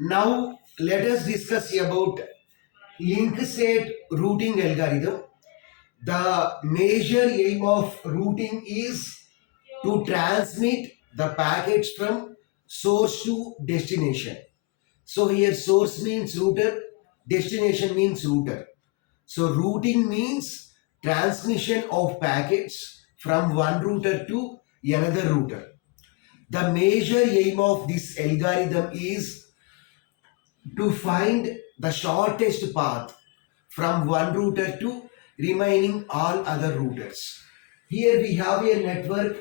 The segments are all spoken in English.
Now let us discuss about link state routing algorithm. The major aim of routing is to transmit the packets from source to destination. So here source means router, destination means router. So routing means transmission of packets from one router to another router. The major aim of this algorithm is to find the shortest path from one router to remaining all other routers. Here we have a network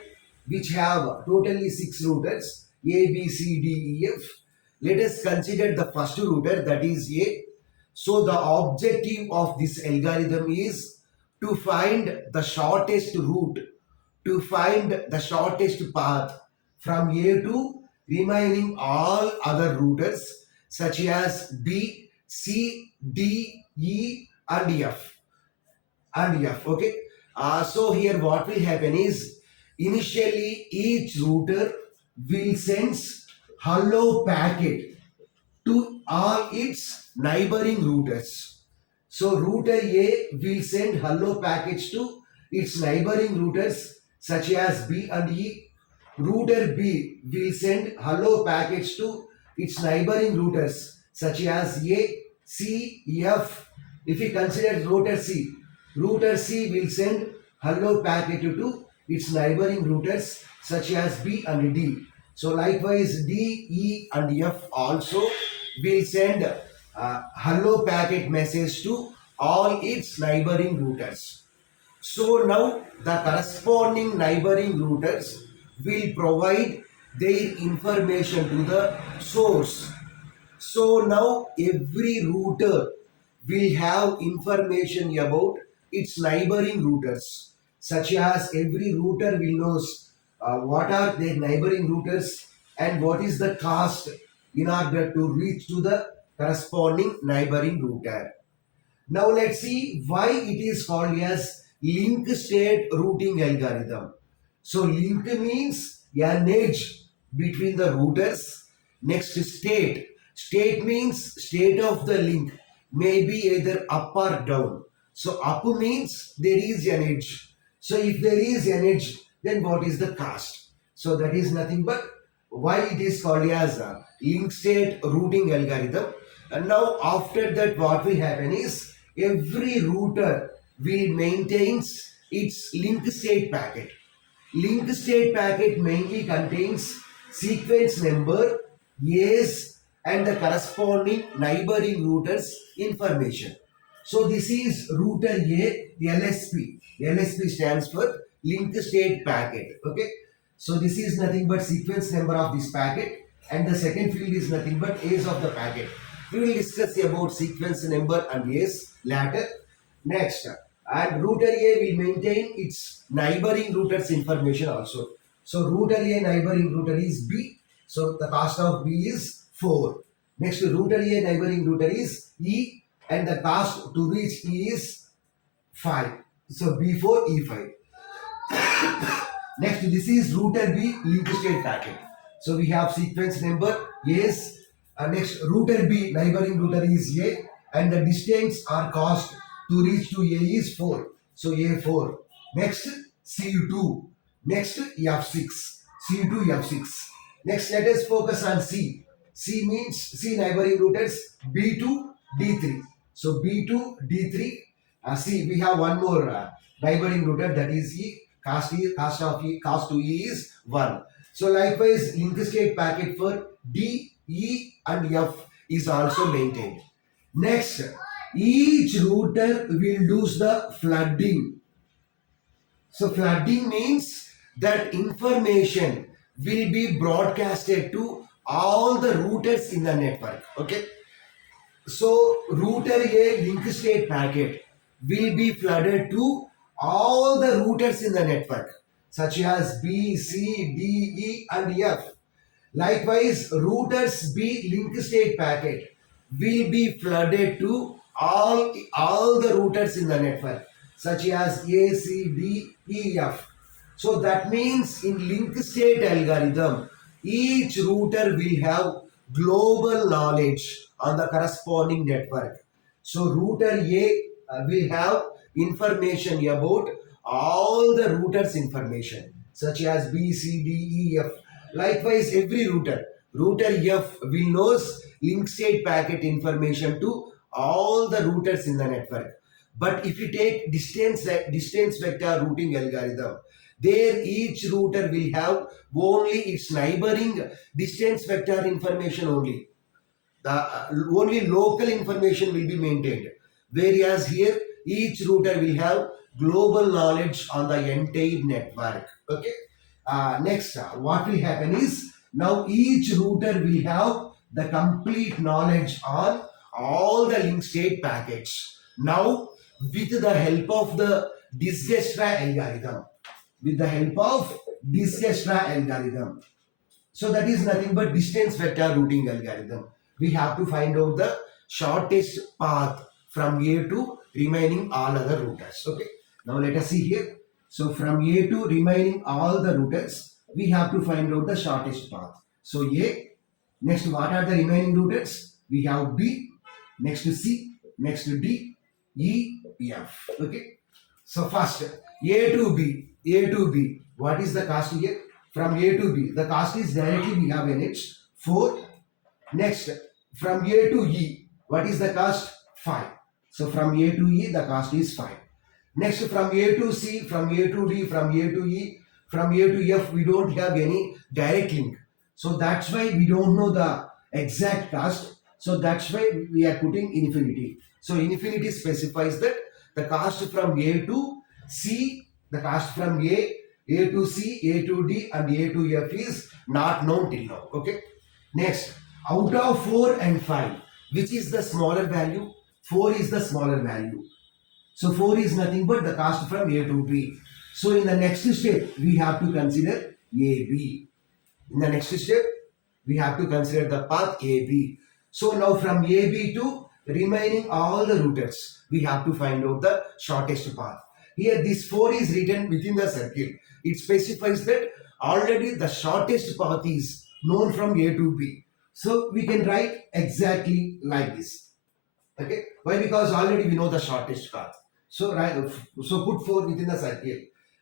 which have totally 6 routers A, B, C, D, E, F. Let us consider the first router, that is A. So the objective of this algorithm is to find the shortest route, to find the shortest path from A to remaining all other routers such as B, C, D, E and F. Okay. So here what will happen is initially each router will send hello packet to all its neighboring routers. So router A will send hello packets to its neighboring routers such as B and E. Router B will send hello packets to its neighboring routers such as A, C, F. If we consider router C will send hello packet to its neighboring routers such as B and D. So likewise D, E and F also will send hello packet message to all its neighboring routers. So now the corresponding neighboring routers will provide their information to the source. So now every router will have information about its neighboring routers, such as every router will knows what are their neighboring routers and what is the cost in order to reach to the corresponding neighboring router. Now let's see why it is called as link state routing algorithm. So link means an edge between the routers. Next state. State means state of the link may be either up or down. So up means there is an edge. So if there is an edge, then what is the cost? So that is nothing but why it is called as a link state routing algorithm. And now after that what will happen is every router will maintains its link state packet. Link state packet mainly contains sequence number, A's and the corresponding neighboring routers information. So this is router A, LSP. LSP stands for link state packet. Okay. So this is nothing but sequence number of this packet and the second field is nothing but A's of the packet. We will discuss about sequence number and A's later. Next, and router A will maintain its neighboring routers information also. So router A neighboring router is B. So the cost of B is 4. Next, router A neighboring router is E and the cost to reach E is 5. So B4, E5. Next, this is router B link state packet. So we have sequence number A's. Next, router B neighboring router is A and the distance or cost to reach to A is 4. So A4. Next, C2. Next, F6. C2, F6. Next, let us focus on C. C means C neighboring routers B2, D3. So B2, D3. C, we have one more neighboring router, that is E. Cost to E is 1. So likewise, link state packet for D, E and F is also maintained. Next, each router will do the flooding. So flooding means that information will be broadcasted to all the routers in the network. Okay. So router A link state packet will be flooded to all the routers in the network such as B, C, D, E and F. Likewise, routers B link state packet will be flooded to all the routers in the network such as A, C, D, E, F. So that means in link state algorithm, each router will have global knowledge on the corresponding network. So router A will have information about all the routers information such as B, C, D, E, F. Likewise, every router F will knows link state packet information to all the routers in the network. But if you take distance vector routing algorithm, there each router will have only its neighboring distance vector information only. The only local information will be maintained. Whereas here each router will have global knowledge on the entire network. Okay. Next, what will happen is now each router will have the complete knowledge on all the link state packets. Now, with the help of the Dijkstra algorithm, with the help of Dijkstra algorithm, so that is nothing but distance vector routing algorithm. We have to find out the shortest path from A to remaining all other routers. Okay. Now let us see here. So from A to remaining all the routers, we have to find out the shortest path. So A. Next, what are the remaining routers? We have B. Next to C. Next to D. E. F. Okay. So first A to B. A to B. What is the cost here? From A to B, the cost is directly we have in it 4. Next, from A to E, what is the cost? 5. So from A to E, the cost is 5. Next, from A to C, from A to D, from A to E, from A to F, we don't have any direct link. So that's why we don't know the exact cost. So that's why we are putting infinity. So infinity specifies that the cost from A to C, the cost from A to C, A to D and A to F is not known till now. Okay. Next, out of 4 and 5, which is the smaller value? 4 is the smaller value. So 4 is nothing but the cost from A to B. So in the next step, we have to consider AB. In the next step, we have to consider the path AB. So now from AB to remaining all the routers, we have to find out the shortest path. Here this 4 is written within the circle. It specifies that already the shortest path is known from A to B. So we can write exactly like this. Okay. Why? Because already we know the shortest path. So put 4 within the circle.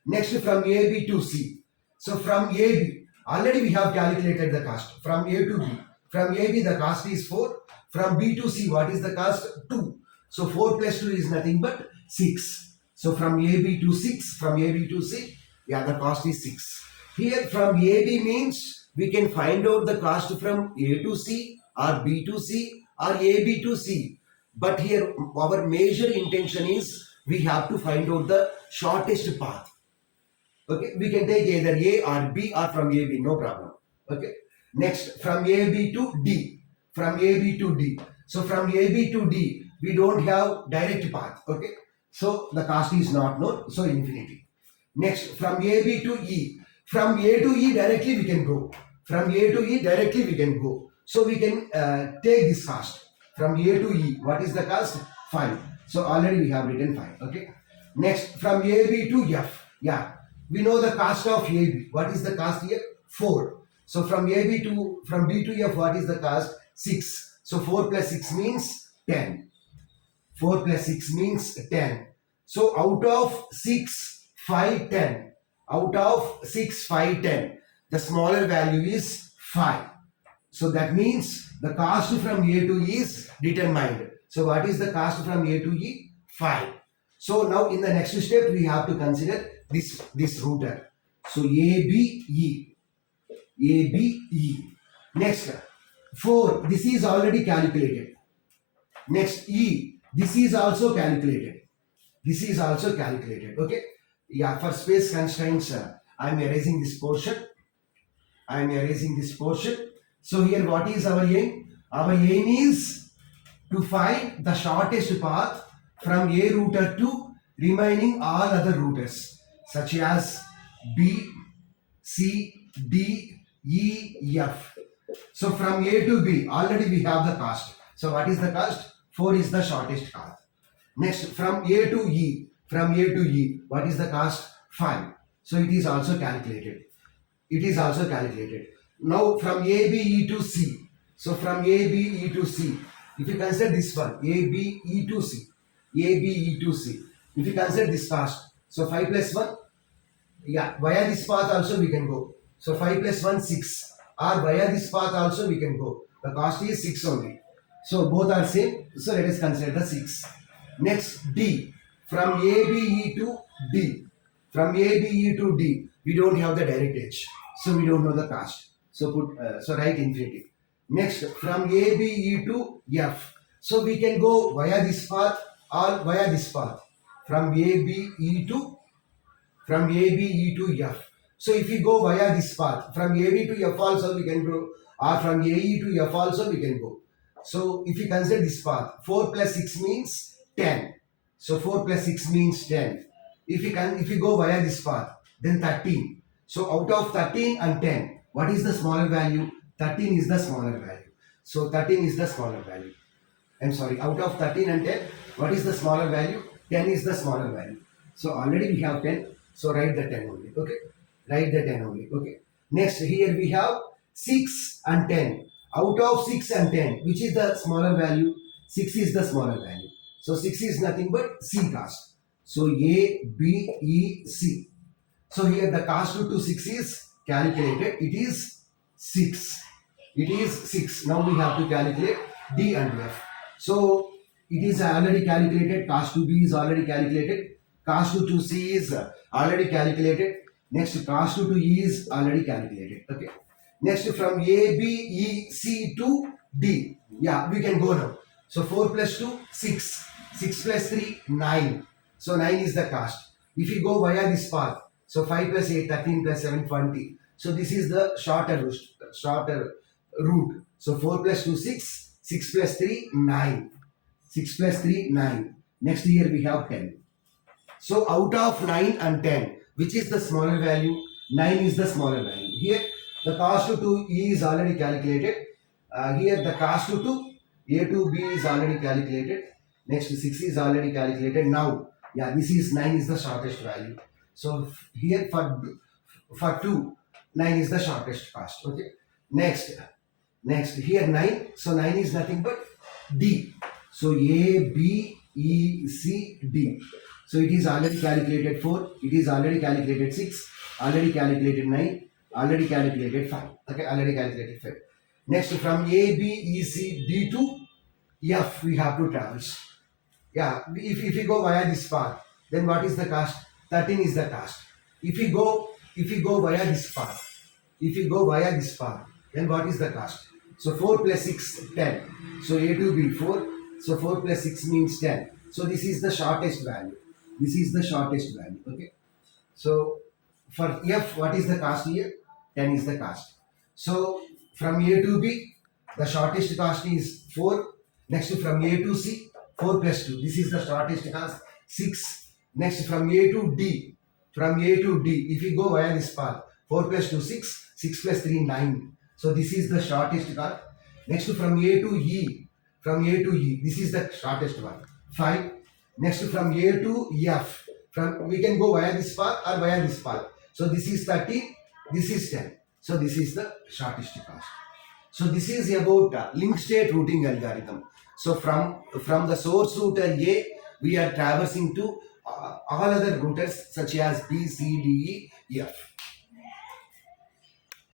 Next, from AB to C. So from AB, already we have calculated the cost. From A to B. From AB the cost is 4. From B to C, what is the cost? 2. So 4 plus 2 is nothing but 6. So from AB to 6, from AB to C, yeah, the cost is 6. Here from AB means we can find out the cost from A to C or B to C or AB to C. But here our major intention is we have to find out the shortest path. Okay, we can take either A or B or from AB, no problem. Okay. Next, from AB to D. From AB to D. So from AB to D, we don't have direct path. Okay. So the cost is not known. So infinity. Next, from AB to E. From A to E directly we can go. From A to E directly we can go. So we can take this cost. From A to E, what is the cost? 5. So already we have written 5. Okay. Next, from AB to F. Yeah. We know the cost of AB. What is the cost here? 4. So from B to F, what is the cost? 6. So 4 plus 6 means 10. 4 plus 6 means 10. So out of 6, 5, 10. Out of 6, 5, 10. The smaller value is 5. So that means the cost from A to E is determined. So what is the cost from A to E? 5. So now in the next step, we have to consider this router. So ABE. ABE. Next, 4. This is already calculated. Next, E. This is also calculated. This is also calculated. Okay. Yeah, for space constraints, I am erasing this portion. I am erasing this portion. So here what is our aim? Our aim is to find the shortest path from A router to remaining all other routers such as B, C, D, E, F. So from A to B, already we have the cost. So what is the cost? 4 is the shortest path. Next, from A to E, what is the cost? 5. So it is also calculated. It is also calculated. Now from ABE to C. So from A, B, E to C, if you consider this one, A, B, E to C, A, B, E to C, if you consider this fast, so 5 plus 1, yeah, via this path also we can go. So 5 plus 1, 6, or via this path also we can go. The cost is 6 only. So both are same, so let us consider the 6. Next, D, from A, B, E to D. From A, B, E to D, we don't have the direct edge, so we don't know the cost. So write infinity. Next, from A, B, E to F. So we can go via this path or via this path. From A, B, E to F. So if we go via this path, from AB to F also we can go, or from AE to F also we can go. So if you consider this path, 4 plus 6 means 10. So 4 plus 6 means 10. If you go via this path, then 13. So out of 13 and 10, what is the smaller value? 13 is the smaller value. So 13 is the smaller value. I'm sorry, out of 13 and 10, what is the smaller value? 10 is the smaller value. So already we have 10. So write the 10 only. Okay. Write the 10 only. Okay. Next, here we have 6 and 10. Out of 6 and 10, which is the smaller value? 6 is the smaller value. So 6 is nothing but C cost. So A, B, E, C. So here the cost to 6 is calculated. It is 6. It is 6. Now we have to calculate D and F. So it is already calculated. Cost to B is already calculated. Cost to C is already calculated. Next, cost to E is already calculated. Okay. Next, from A, B, E, C to D. Yeah, we can go now. So 4 plus 2, 6. 6 plus 3, 9. So 9 is the cost. If you go via this path, so 5 plus 8, 13 plus 7, 20. So this is the shorter route. So 4 plus 2, 6. 6 plus 3, 9. 6 plus 3, 9. Next here we have 10. So out of 9 and 10, which is the smaller value? 9 is the smaller value. Here the cost to E is already calculated. Here the cost to A to B is already calculated. Next 6 is already calculated. Now, yeah, this is 9 is the shortest value. So here for 2, 9 is the shortest cost. Okay. Next here 9. So 9 is nothing but D. So A, B, E, C, D. So it is already calculated 4, it is already calculated 6, already calculated 9, already calculated 5. Okay, already calculated 5. Next, from A, B, E, C, D to F, we have to traverse. Yeah, if we go via this path, then what is the cost? 13 is the cost. If we go via this path, then what is the cost? So 4 plus 6, 10. So A to B, 4. So 4 plus 6 means 10. So this is the shortest value. This is the shortest value. Okay. So for F, what is the cost here? 10 is the cost. So from A to B, the shortest cost is 4. Next from A to C, 4 plus 2. This is the shortest cost, 6. Next from A to D. If you go via this path, 4 plus 2, 6. 6 plus 3, 9. So this is the shortest cost. Next from A to E. This is the shortest one, 5. Next from A to F, we can go via this path or via this path. So this is 30, this is 10. So this is the shortest cost. So this is about link state routing algorithm. So from the source router A, we are traversing to all other routers such as B, C, D, E, F.